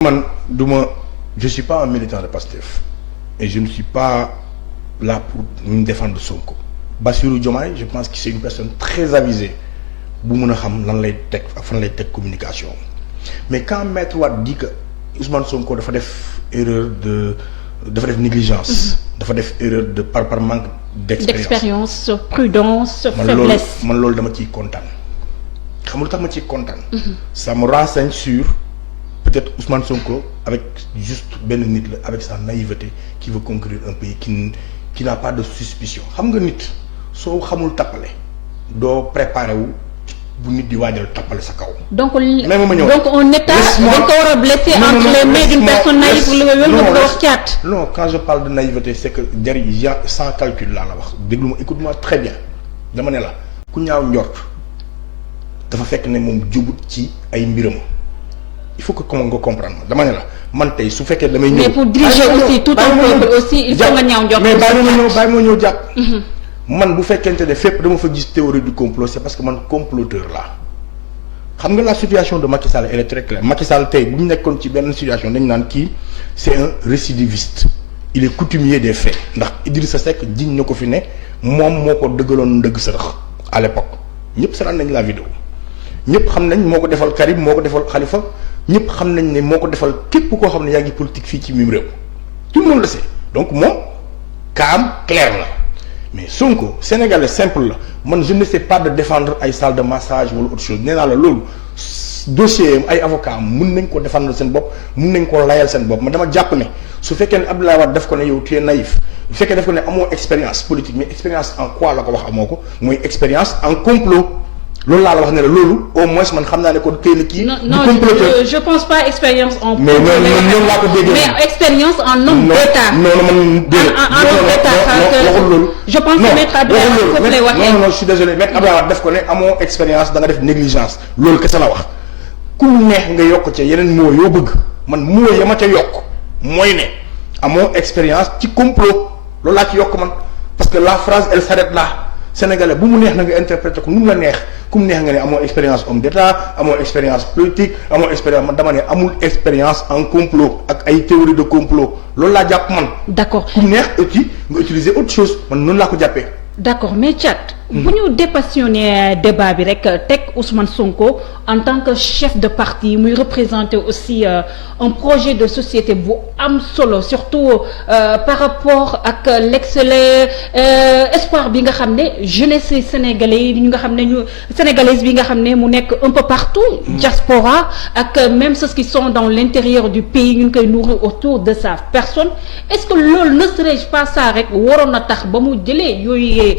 man je suis pas un militant de Pastef et je ne suis pas là pour me défendre Sonko. Bassirou Diomaye, je pense que c'est une personne très avisée bu mën a xam lan lay teg fan lay teg communication mais quand Maître Wade dit que Ousmane Sonko dafa def négligence. dafa def erreur de par manque d'expérience, prudence, faiblesse. man loolu dama ciy kontaan xam nga lu tax ma ciy kontaan. Ça me renseigne sur peut-être Ousmane Sonko avec juste benn nit la avec sa naïveté qui veut conquérir un pays qui n'a pas de suspicion xam nga nit soo xamul tappale doo préparé wu bu nit di waajal tappale sa kaw. donc un état dañ ko war a blesser entre les mains d'une personne naïve lu nga bëgg a wax caat. non quand je parle de naïveté c'est que jariñ sans calcul laa la wax déglu ma écoute-moi très bien dama ne la ku ñaaw njort dafa fekk ne moom jubut ci ay mbiram. il faut que nga comprendre dama ne la man tey su fekkee damay ñëw. mais pour diriger aussi tout un peuple aussi il faut nga ñaaw njort. mais bàyyi ma ñëw jàpp. man bu fekkente ne fépp dama fa gis théorie du complot c'est parce que man comploteur laa xam nga la situation de Macky Sall elle est très claire Macky Sall tey bu ñu nekkoon ci benn situation dañu naan kii c'est un récidiviste il est coutumier des faits ndax Idrissa Seck jiñ na ko fi ne moom moo ko dëggaloon ndëgg sërëx à l'époque ñëpp seetaan nañ la vidéo ñëpp xam nañ moo ko defal Karim moo ko defal Khalifa ñëpp xam nañ ne moo ko defal képp koo xam ne yaa ngi politique fii ci mim réew tout le monde le sait donc moom kaam clair la mais Sonko sénégalais simple la man je ne sais pas de défendre ay salle de massage wala autre chose nee naa la loolu dossier ay avocat mun nañ ko défendre seen bopp mun nañ ko layal seen bopp man dama jàpp ne su fekkee ne Abdoulaye Wade def ko ne yow tu es naïf bu fekkee def ko ne amoo expérience politique mais expérience en quoi la ko wax amoo ko mooy expérience en complot loolu laa la wax ne la loolu au moins man xam naa ne kon kenn kii. non je pense pas expérience en. mais noonu laa ko déggee. mais expérience en homme d'État. non déedéet. en homme d'État waxul loolu. je pense que maître Abdoulaye Wade foofu lay waxee. non je suis désolé maître Abdoulaye Wade def ko ne amoo expérience da nga def négligence loolu kese la wax ku neex nga yokk ca yeneen moo yoo bëgg man moo ya ma ca yokk mooy ne amoo expérience ci complot loolu laa ci yokk man parce que la phrase elle s'arrête là. Sénégalais bu mu neex na nga interpréter ko nu mu la neex ku mu neex nga ne amoo expérience homme d'État amoo expérience politique amoo expérience man dama ne amul expérience en complot ak ay théorie de complot loolu laa jàpp man. d'accord ku mu neex aussi nga utiliser autre chose man noonu laa ko jàppee. d'accord mais Thiat. bu ñu dépassionné débat bi rek teg Ousmane Sonko en tant que chef de parti muy représenter aussi un projet de société bu am solo surtout par rapport ak l'excellent espoir bi nga xam ne jeunesse sénégalais yi nga xam ne sénégalaise bi nga xam ne mu nekk un peu partout. diaspora ak même ceux qui sont dans l'intérieur du pays ñu ngi koy nourrir autour de sa personne est-ce que loolu ne serait pas ça rek waroon na tax ba mu jëlee yooyu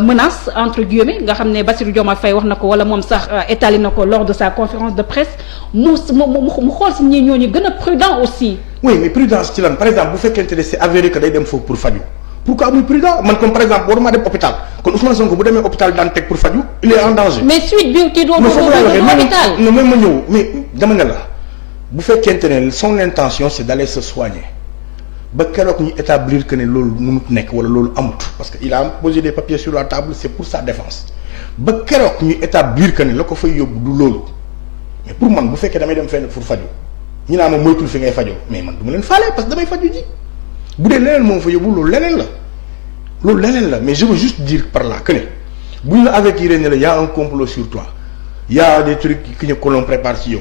menace entre guillemets nga xam ne Bassirou Diomaye Faye wax na ko wala moom sax étalé na ko lors de sa conférence de presse mu xool si ñi ñooñu gën a prudent aussi. oui mais prudence ci lan par exemple bu fekkente ne c'est avéré que day dem foofu pour faju pourquoi muy prudent man comme par exemple waruma dem hôpital kon Ousmane Sonko bu demee hôpital daan teg pour faju il est en danger. mais suite bi kii doon hôpital non même ma ñëw mais dama ne la bu fekkente ne son intention c'est d'aller se soigner. ba keroog ñu établir que ne loolu mënut nekk wala loolu amut parce que il a posé des papiers sur la table c'est pour sa défense ba keroog ñu établir que ne la ko fay yóbbu du loolu mais pour man bu fekkee damay dem fenn pour faju ñu naa ma moytul fi ngay fajoo mais man du ma leen faale parce que damay faju ji bu dee leneen moom fa yóbbu loolu leneen la mais je veux juste dire par là que ne bu ñu la avertir ne la y a un complot sur toi y a des trucs que l'on prépare ci yow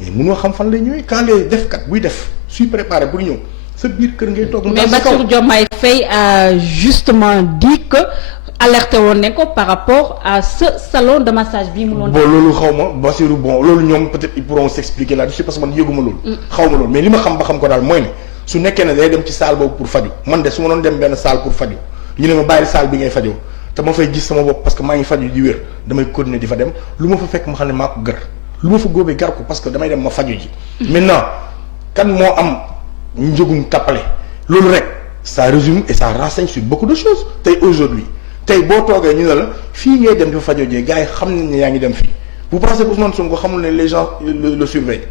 mais mënoo xam fan lay ñëwee quand les defkat buy def suy préparé pour ñëw. sa biir kër ngay toog mais Bassirou Diomaye Faye a justement dit que alerté woon ne ko par rapport à ce salon de massage bii mu doon. bon loolu xaw ma Bassirou bon loolu ñoom peut-être ils pourront s'expliquer là-dessus parce que man yëguma loolu. xaw ma loolu mais li ma xam ba xam ko daal mooy ne su nekkee ne day dem ci salle boobu pour faju man de su ma doon dem benn salle pour faju ñu ne ma bàyyi salle bi ngay fajoo te ma fay gis sama bopp parce que maa ngi faju ji wér damay continuer di fa dem lu ma fa fekk ma xam ne maa ko gar lu ma fa góobee gar ko parce que damay dem ma faju ji. maintenant kan moo am. njëgum tappale loolu rek ça résume et ça renseigne sur beaucoup de choses tey aujourd'hui tey boo toogee ñu ne la fii ngay dem di fa fajoo jee gars yi xam nañ ne yaa ngi dem fii vous pensez que Ousmane Sonko xamul ne les gens le surveillent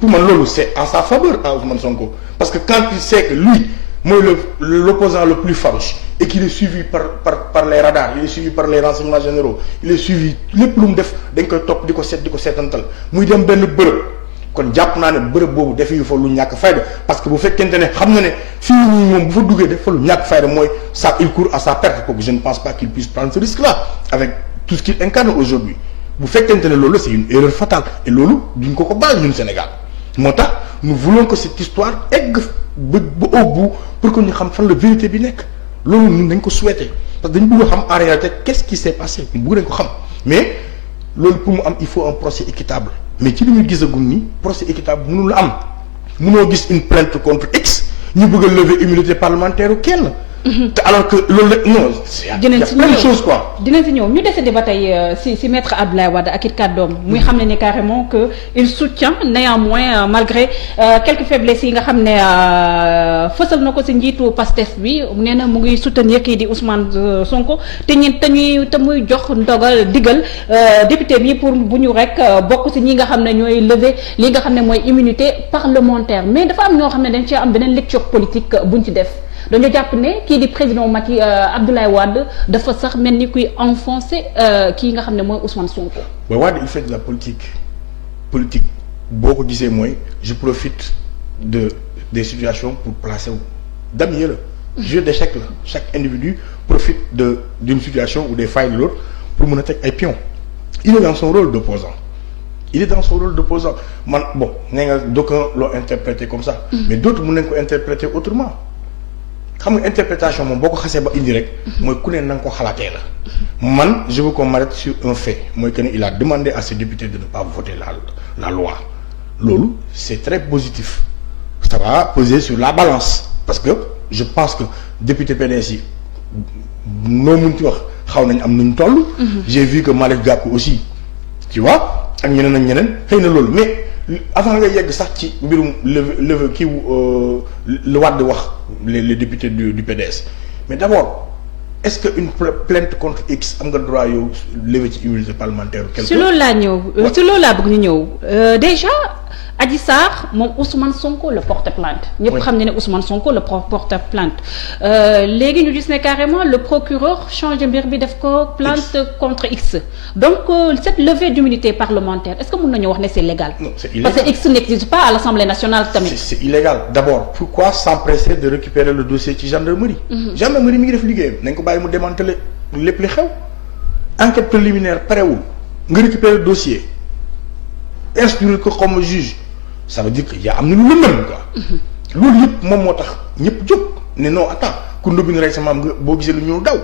pour man loolu c'est en sa faveur à Ousmane Sonko parce que quand il sait que lui mooy l'opposant le plus farouche et qu'il est suivi par les radars il est suivi par les renseignements généraux il est suivi lépp lu mu def dañ koy topp di ko seetantal muy dem benn bërëb kon jàpp naa ne bërëb boobu defi fa lu ñàkk fayda parce que bu fekkente ne xam na ne fii nii moom bu fa duggee def fa lu ñàkk fayda mooy ça il court à sa perte kooku je ne pense pas qu'il puisse prendre ce risque là avec tout ce qu'il incarne aujourd'hui bu fekkente ne loolu c'est une erreur fatale et loolu duñ ko baal ñun Sénégal moo tax nous voulons que cette histoire egg ba au bout pour que ñu xam fan la vérité bi nekk loolu ñun dañ ko souhaiter parce que dañu bëgg a xam en réalité qu'est-ce qui s'est passé ñun bëgg nañ ko xam mais loolu pour mu am il faut un procès équitable mais ci li ñu gisagum ni procès équitable mënul am mënoo gis une plainte contre X ñu bëgg a lever immunité parlementaire u kenn. te alors que loolu la non. dinañ si plein de choses quoi. dinañ si ñëw ñu desandi ba tey si maître Abdoulaye Wade ak it kàddoom muy xam ne carrément que il soutient néanmoins malgré quelques faiblesses yi nga xam ne fësal na ko si njiitu Pastef bi nee na mu ngi soutenir kii di Ousmane Sonko te muy jox ndogal digal député bi pour bu ñu rek bokk si ñi nga xam ne ñooy lever li nga xam ne mooy immunité parlementaire mais dafa am ñoo xam ne dañ ci am beneen lecture politique buñ ci def. dañoo jàpp ne kii di président Macky Abdoulaye Wade dafa sax mel ni kuy enfoncer kii nga xam ne mooy Ousmane Sonko. ba Wade il fait de la politique boo ko gisee mooy je profite des situations pour placer wu damier la jeu d'échec la chaque individu profite d'une situation ou des failles de l'autre pour mën a teg ay pions il est dans son rôle d'opposant man bon nee nga d'aucuns l'ont interprété comme ça mais d'autres mën nañ ko interpréter autrement xam nga interprétation moom boo ko xasee ba indi rek mooy ku ne na nga ko xalaatee la man je veux qu'on m'arrête sur un fait mooy que ne il a demandé à ses députés de ne pas voter la loi loolu c'est très positif ça va peser sur la balance parce que je pense que député PDS yi noo mun ci wax xaw nañ am nuñ toll j'ai vu que Malick Gakou aussi tu vois ak ñeneen xëy na loolu mais avant nga yegg sax ci mbirum leve kii lu Wade wax les députés du PDS mais d'abord est-ce que une plainte contre X am nga droit yow lever ci immunité parlementaire quelque si loolu laa bëgg ñu ñëw déjà Adji Sarr moom Ousmane Sonko la porte plainte ñëpp xam ne Ousmane Sonko la porte plainte léegi ñu gis ne carrément le procureur change mbir bi def ko plainte contre X donc cette levée d'immunité parlementaire est-ce que mën nañu wax ne c'est légal? Non, c'est illégal. Parce que X n'existe pas à l'Assemblée nationale tamit. C'est illégal d'abord pourquoi s'empresser de récupérer le dossier ci gendarmerie gendarmerie mi ngi def liggéeyam nañ ko bàyyi mu démanteler lépp li xew enquête préliminaire parewul nga récupérer le dossier instruire ko comme juge ça veut dire que yaa am na lu lëndëm quoi loolu yëpp moom moo tax ñëpp jóg ne non attends ku ndóbbi ni rey sa maam nga boo gisee lu ñëw daw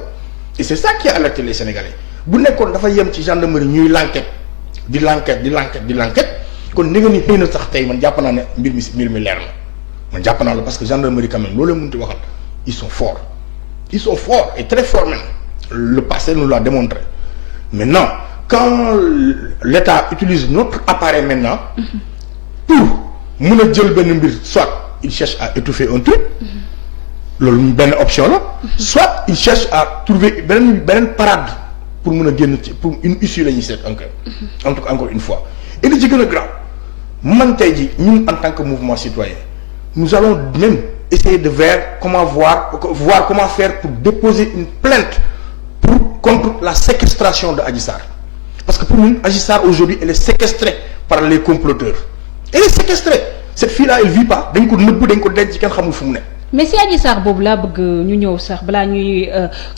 et c'est ça qui a alerté les Sénégalais bu nekkoon dafa yem ci gendarmerie ñuy l'enquête di l'enquête kon ni nga ni xëy na sax tey man jàpp naa ne mbir mi leer na man jàpp naa la parce que gendarmerie quand même loolu la mënti waxal ils sont forts et très forts même le passé nous l'a démontré maintenant quand l'État utilise notre appareil maintenant pour mën a jël benn mbir soit il cherche à étouffer un truc loolu benn option la soit il cherche à trouver beneen parade pour mën a génn ci pour une issue la ñuy seet encore une fois et li ci gën a grave man tey ji ñun en tant que mouvement citoyen nous allons même essayer de voir comment faire pour déposer une plainte contre la séquestration de Adji Sarr parce que pour ñun Adji Sarr aujourd'hui elle est séquestrée par les comploteurs elle est séquestrée cette fille-là elle vit pas dañ ko nëbb dañ ko denc kenn xamul fu mu nekk. mais si Adji Sarr boobu laa bëgg ñu ñëw sax balaa ñuy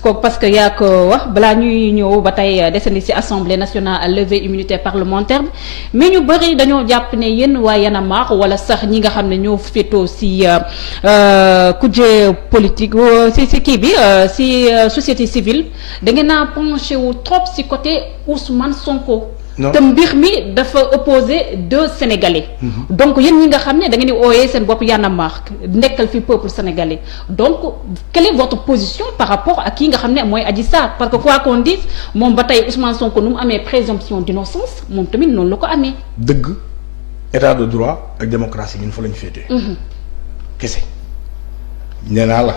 ko parce que yaa ko wax balaa ñuy ñëw ba tey desandi ci assemblée nationale à lever immunité parlementaire bi mais ñu bëri dañoo jàpp ne yéen waa Y'en a marre wala sax ñi nga xam ne ñoo féetoo ci kujje politique ci kii bi ci société civile da ngeen a penché wu trop ci côté Ousmane Sonko. te mbir mi dafa opposer deux Sénégalais. donc yéen ñi nga xam ne da ngeen di ooyee seen bopp Y'en a marre nekkal fi peuple sénégalais donc quelle est votre position par rapport ak kii nga xam ne mooy Adji Sarr parce que quoi qu'on dise moom ba tey Ousmane Sonko nu mu amee présomption d'innocence moom tamit noonu la ko amee. dëgg état de droit ak démocratie ñun fa la ñu féetee. kese nee naa la.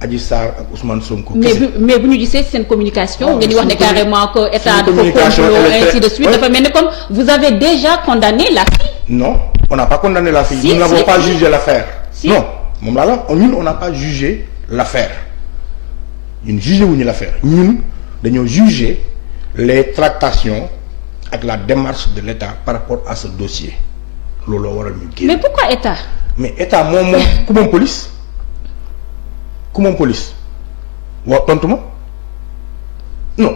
Adji Sarr ak Ousmane Sonko. mais bu ñu gisee seen communication. ngeen di wax ne carrément que état dafa complot ainsi de suite dafa mel ni comme vous avez déjà condamné la fille. non on n'a pas condamné la fille. nous n'avons pas jugé l'affaire. non moom laa la ñun on n'a pas jugé l'affaire ñun jugé wuñu l'affaire ñun dañoo juger les tractations ak la démarche de l'État par rapport à ce dossier looloo waral ñu génn. mais pourquoi état. mais état moom ku moom police waaw tontu ma non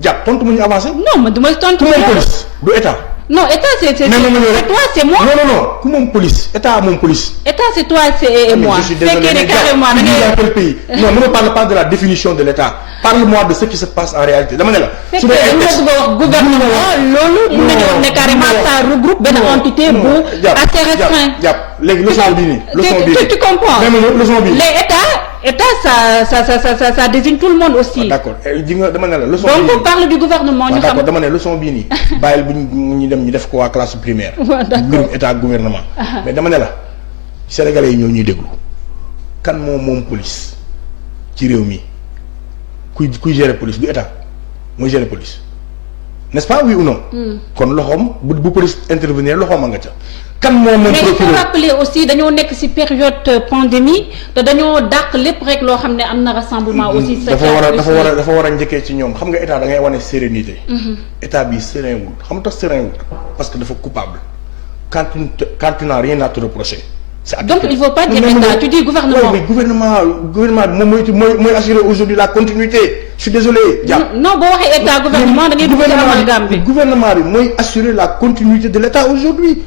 jàpp tontu ma ñu avancé. non man du ma tontu. ku moom police du état. non état c'est toi c'est moi. non ku moom police état moom police. état c'est toi c'est moi. je suis désolé fekkee ne carrément da ngay dans quel pays. non ne me parle pas de la définition de l'état parle-moi de ce qui se passe en réalité dama ne la. su dee ay texte wax gouvernement loolu. mun nañu wax ne carrément ça regroupe benn entité bu assez restreint. jàpp léegi leçon bii nii. leçon bii nii tu comprends. même leçon bii. les état ça désigne tout le monde aussi. d'accord ji nga dama ne la leçon bii nii donc on parle du gouvernement ñu xam. d'accord dama ne leçon bii nii. bàyyil bu ñu dem ñu def ko waa classe primaire. waaw d'accord mbirum état gouvernement. mais dama ne la sénégalais yi ñoo ñuy déglu kan moom police ci réew mi kuy gérer police du état mooy gérer police n'est-ce pas oui ou non. kon loxoom bu police intervenir loxoom a nga ca. kan moom mais il faut rappeler aussi dañoo nekk ci période pandémie te dañoo dàq lépp rek loo xam ne am na rassemblement aussi. dafa war a njëkkee ci ñoom xam nga état da ngay wane sérénité. état bi serein wul xam nga tax serein wul parce que dafa coupable quand tu n'as rien à te reprocher. donc il faut pas dire état tu dis gouvernement. oui gouvernement bi mooy assurer aujourd'hui la continuité je suis désolé. non boo waxee état gouvernement da ngay dugg ci amalgame bi. gouvernement bi mooy assurer la continuité de l'état aujourd'hui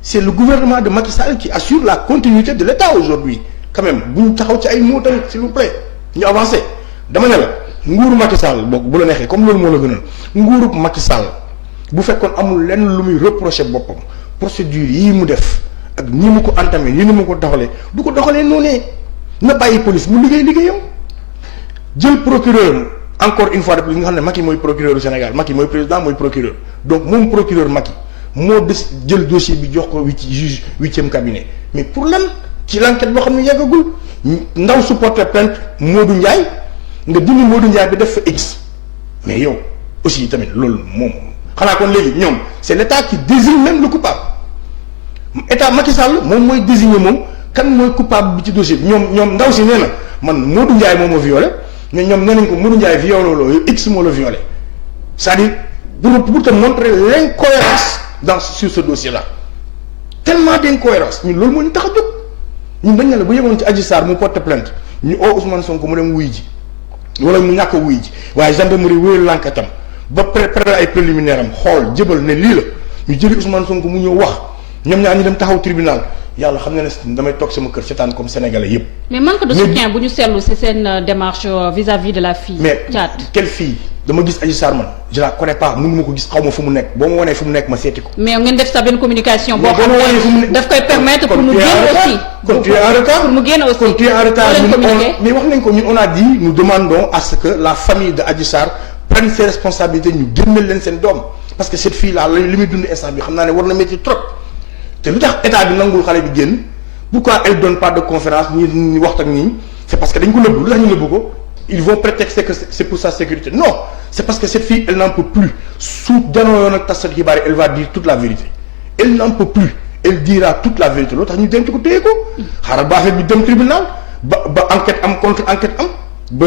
c'est le gouvernement de Macky Sall qui assure la continuité de l'état aujourd'hui quand même bu ñu taxaw ci ay mots tamit s'il vous plaît ñu avancer dama ne la nguuru Macky Sall boog bu la neexee comme loolu moo la gënal nguuru Macky Sall bu fekkoon amul lenn lu muy reprocher boppam procédure yii mu def ak ni mu ko entamé ni mu ko doxalee du ko doxalee noonu na bàyyi police mu liggéeyam jël procureur encore une fois de plus nga xam ne Macky mooy procureur du Sénégal Macky mooy président mooy procureur donc moom procureur Macky moo des jël dossier bi jox ko juge 8e cabinet mais pour lan ci l'enquête boo xam ne yàggagul ndaw su porté plainte Modou Ndiaye nga dindi Modou Ndiaye bi def fa X mais yow aussi tamit loolu moom xanaa kon léegi ñoom c'est l'état qui désigne même le coupable état Macky Sall moom mooy désigner moom kan mooy coupable bi ci dossier bi ñoom ndaw si nee na man Modou Ndiaye moo ma violé mais ñoom nee nañ ko Modou Ndiaye violé loolu X moo la violé c'est-à-dire pour te montrer l'incohérence sur ce dossier-là tellement d'incohérence ñun loolu moo ñu tax a jóg ñun dañ ne la bu yegoon ci Adji Sarr mu porte plainte ñu oo Ousmane Sonko mu dem wuy ji wala mu ñàkk a wuy ji waaye gendarmerie wéyal l'enquête am ba pré ay préliminaire am xool jëbal ne lii la ñu jëli Ousmane Sonko mu ñëw wax ñoom ñaar ñu dem taxaw tribunal yàlla xam na ne damay toog sama kër seetaan comme sénégalais yépp mais manque de soutien bu ñu seetlu ci seen démarche vis-à-vis de la fille. mais Thiat quelle fille dama gis Adji Sarr man je la connais pas mënu ma ko gis xaw ma fu mu nekk boo ma wanee fu mu nekk ma seeti ko. mais ngeen def sa benn communication. boo mais xam ne daf koy permettre pour mu génn aussi. kon tu es en retard pour mu génn aussi. kon tu es en retard mais wax nañ ko ñun on a dit nous demandons à ce que la famille de Adji Sarr prenne ses responsabilités ñu génneel leen seen doom parce que cette fille là li muy dund instant bi xam naa ne war na métti trop te lu tax état bi nangul xale bi génn pourquoi elle donne pas de conférence ñi waxtaan ak ñi c'est parce que dañ ko nëbbu lu tax ñu nëbbu ko ils vont prétexter que c'est pour sa sécurité non c'est parce que cette fille elle n'en peut plus su janoo yoon ak tasat xibaar elle va dire toute la vérité elle n'en peut plus elle dira toute la vérité loolu tax ñu denc ko téye ko xaaral ba affaire bi dem tribunal ba enquête am contre enquête am ba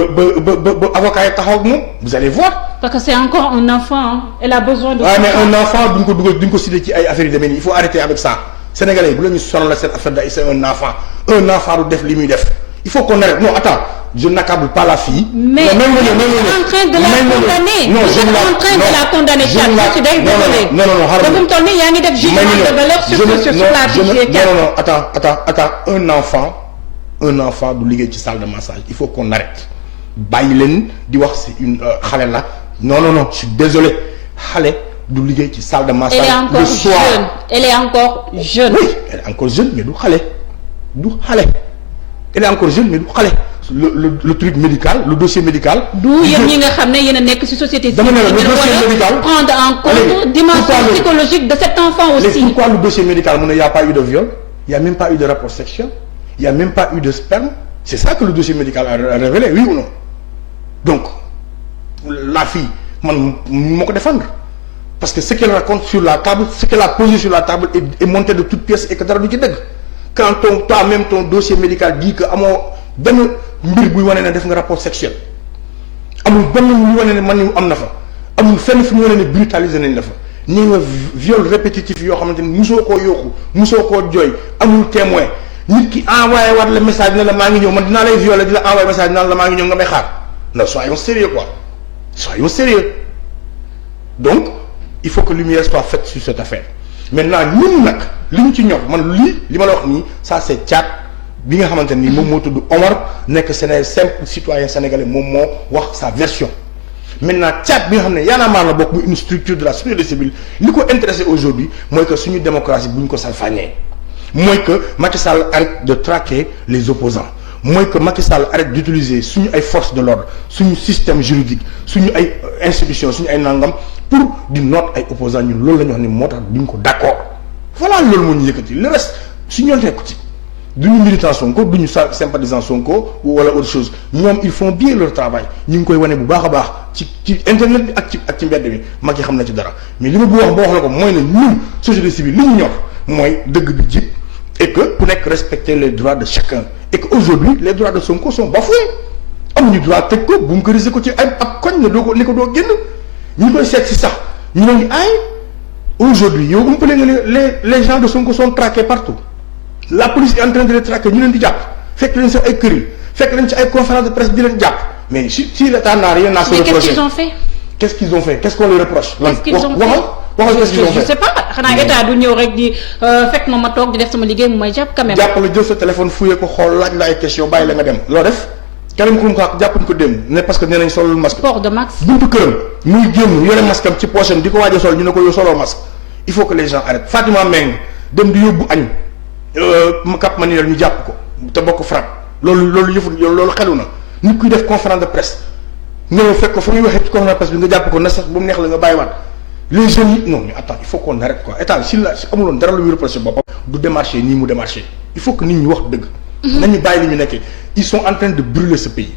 avocat yi taxaw ak moom vous allez voir. parce que c'est encore un enfant elle a besoin de. waaw mais un enfant duñ ko dugal duñ ko cité ci ay affaires yu demee nii il faut arrêter avec ça sénégalais yi bu la ñu sonal la cette affaire da c'est un enfant du def li muy def il faut qu'on arrête non attends je n'accable pas la fille. mais vous êtes en train de la condamner. non vous êtes en train de la condamner. je suis désolé. non xaaral ma toll nii yaa ngi def jugement de valeur sur la fille. non attends un enfant du liggéey ci salle de massage il faut qu'on arrête bàyyi leen di wax c'est une xale la non je suis désolé xale du liggéey ci salle de massage. le soir elle est encore jeune. oui elle est encore jeune mais du xale elle est encore jeune mais du xale le truc médical le dossier médical. du yéen ñi nga xam ne yéen a nekk ci société civile. dama ne la le dossier médical prendre en compte dimension psychologique de cet enfant aussi. pourquoi le dossier médical mu ne y a pas eu de viol y a même pas eu de rapport sexuel y a même pas eu de sperme c'est ça que le dossier médical a révélé oui ou non donc la fille man moo ko défendre parce que ce qu'elle raconte sur la table ce qu'elle a posé sur la table est monté de toutes pièces et que dara du ci dëgg quand toi-même ton dossier médical dit que amoo benn mbir buy wane ne def nga rapport sexuel amul benn buy wane ne man ñu am na fa amul fenn fi ñu wane ne brutalisé nañ la fa nii nga viol répétitif yoo xamante ni musoo koo yóoxu musoo koo jooy amul témoin nit ki envoyé waat la message ne la maa ngi ñëw man dinaa lay violer di la envoyé message naan la maa ngi ñëw nga may xaar non soyons sérieux quoi soyons sérieux donc il faut que lumière soit faite sur cette affaire maintenant ñun nag li ñu ci ñor man li ma la wax nii ça c'est Thiat bi nga xamante ni moom moo tudd Omar nekk simple citoyen sénégalais moom moo wax sa version maintenant Thiat bi nga xam ne Y'en a marre la bokk muy une structure de la société civile li ko intéressé aujourd'hui mooy que suñu démocratie bu ñu ko salfaañee mooy que Macky Sall arrête de traquer les opposants mooy que Macky Sall arrête d'utiliser suñu ay forces de l'ordre suñu système juridique suñu ay institutions suñu ay nangam pour di noot ay opposants ñun loolu la ñu wax ni moo tax duñ ko d'accord voilà loolu moo ñu yëkkati le reste suñu yoon nekku ci duñu militant Sonko duñu sympathisant Sonko wala autre chose ñoom ils font bien leur travail ñu ngi koy wane bu baax a baax ci internet bi ak ci mbedd bi mag yi xam na ci dara mais li ma bëgg wax boo wax la ko mooy ne ñun société civile li ñu ñor mooy dëgg bi jib et que ku nekk respecter les droits de chacun et que aujourd'hui les droits de Sonko sont bafoués amuñu droit tëj ko bunkeriser ko ci ay ab koñ ne doo ko ni ko doo génn ñi koy seet si sax ñu ne ay aujourd'hui yow umpale nga les gens de Sonko sont traqués partout la police est en train de les traquer ñu leen di jàpp fekk leen si ay kër yi fekk leen ci ay conférence de presse di leen jàpp mais si l'État n'a rien à se reprocher. Mais qu'est-ce qu'ils ont fait? Qu'est-ce qu'on leur reproche? Qu'est-ce qu'ils ont fait? waxal qu'est-ce qu'ils ont fait? Je sais pas xanaa état du ñëw rek di fekk ma toog di def sama liggéey mu may jàpp quand même. jàpp la jël sa téléphone fouillé ko xool laaj la ay question bàyyi la nga dem loo def Karim Xrum Xax jàppuñ ko démb ne parce que nee nañ solul masque. port de masque. buntu këram muy génn yore masque am ci poche am di ko waaj a sol ñu ne ko yow soloo masque il faut que les gens arrêtent. Fatima Meng dem di yóbbu añ Cap Manuel ñu jàpp ko te bokk frappe loolu yëfu loolu xelu na nit kuy def conférence de presse ñëw fekk ko fu muy waxee ci conférence de presse bi nga jàpp ko na sax bu mu neex la nga bàyyiwaat les jeunes yi non mais attends il faut qu'on arrête quoi état si amuloon dara lu muy reproché boppam du démarché nii mu démarché il faut que nit ñi wax dëgg. nañu bàyyi li ñu nekkee ils sont en train de brûler ce pays